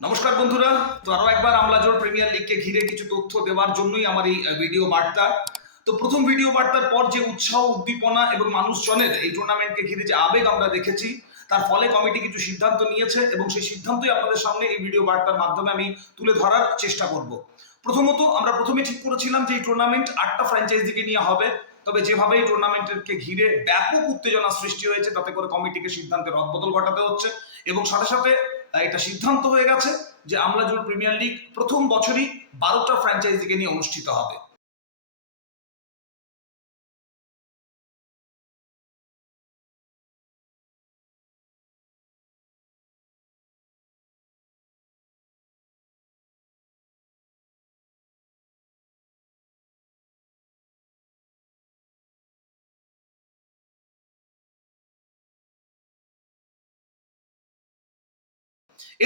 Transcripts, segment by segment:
নমস্কার বন্ধুরা। তো আরো একবার আমলাজোড় প্রিমিয়ার লিগকে ঘিরে কিছু তথ্য দেওয়ার জন্যই আমার এই ভিডিও বার্তা। তো প্রথম ভিডিও বার্তার পর যে উৎসাহ উদ্দীপনা এবং মানুষজনের এই টুর্নামেন্টকে ঘিরে যে আবেগ আমরা দেখেছি, তার ফলে কমিটি কিছু সিদ্ধান্ত নিয়েছে এবং সেই সিদ্ধান্তই আপনাদের সামনে এই ভিডিও বার্তার মাধ্যমে আমি তুলে ধরার চেষ্টা করব। প্রথমত আমরা প্রথমে ঠিক করেছিলাম যে এই টুর্নামেন্ট 8টা ফ্র্যাঞ্চাইজিকে নিয়ে হবে, তবে যেভাবে এই টুর্নামেন্টকে ঘিরে ব্যাপক উত্তেজনা সৃষ্টি হয়েছে তাতে করে কমিটিকে সিদ্ধান্তের রদবদল ঘটাতে হচ্ছে এবং সাথে সাথে এটা সিদ্ধান্ত হয়ে গেছে যে আমলাজোড় প্রিমিয়ার লিগ প্রথম বছরই 12টা ফ্র্যাঞ্চাইজিকে নিয়ে অনুষ্ঠিত হবে।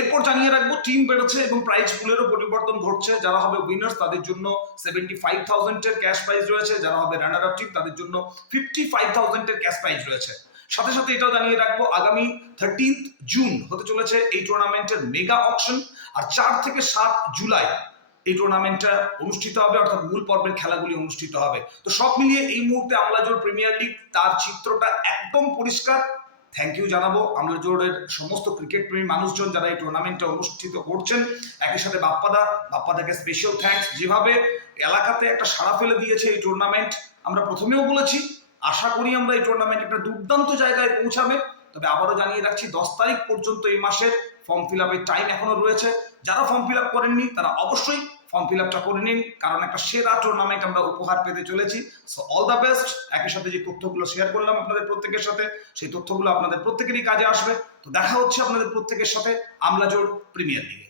এরপর জানিয়ে রাখবো টিম বেড়েছে এবং প্রাইজ পুলেরও পরিবর্তন ঘটছে। যারা হবে উইনার্স তাদের জন্য 75,000 এর ক্যাশ প্রাইজ রয়েছে, যারা হবে রানার আপ টিম তাদের জন্য 55,000 এর ক্যাশ প্রাইজ রয়েছে। সাথে সাথে এটাও জানিয়ে রাখবো আগামী 13 জুন হতে চলেছে এই টুর্নামেন্টের মেগা অকশন, আর 4 থেকে 7 জুলাই এই টুর্নামেন্টটা অনুষ্ঠিত হবে, অর্থাৎ মূল পর্বের খেলাগুলি অনুষ্ঠিত হবে। তো সব মিলিয়ে এই মুহূর্তে আমলাজোড় প্রিমিয়ার লিগ তার চিত্রটা একদম পরিষ্কার। থ্যাংক ইউ জানাবো আমলাজোড়ের সমস্ত ক্রিকেট প্রেমী মানুষজন যারা এই টুর্নামেন্টটা অনুষ্ঠিত করছেন। একই সাথে বাপ্পাদাকে স্পেশাল থ্যাঙ্কস। যেভাবে এলাকাতে একটা সাড়া ফেলে দিয়েছে এই টুর্নামেন্ট, আমরা প্রথমেও বলেছি আশা করি আমরা এই টুর্নামেন্ট একটা দুর্দান্ত জায়গায় পৌঁছাবে। তবে আবারও জানিয়ে রাখছি 10 তারিখ পর্যন্ত এই মাসের ফর্ম ফিল আপের টাইম এখনো রয়েছে। যারা ফর্ম ফিল আপ করেননি তারা অবশ্যই ফর্ম ফিল আপটা করে নিন, কারণ একটা সেরা টুর্নামেন্ট আমরা উপহার পেতে চলেছি। So all the best. একই সাথে যে তথ্যগুলো শেয়ার করলাম আপনাদের প্রত্যেকের সাথে, সেই তথ্যগুলো আপনাদের প্রত্যেকেরই কাজে আসবে। তো দেখা হচ্ছে আপনাদের প্রত্যেকের সাথে আমলাজোড় প্রিমিয়ার লিগে।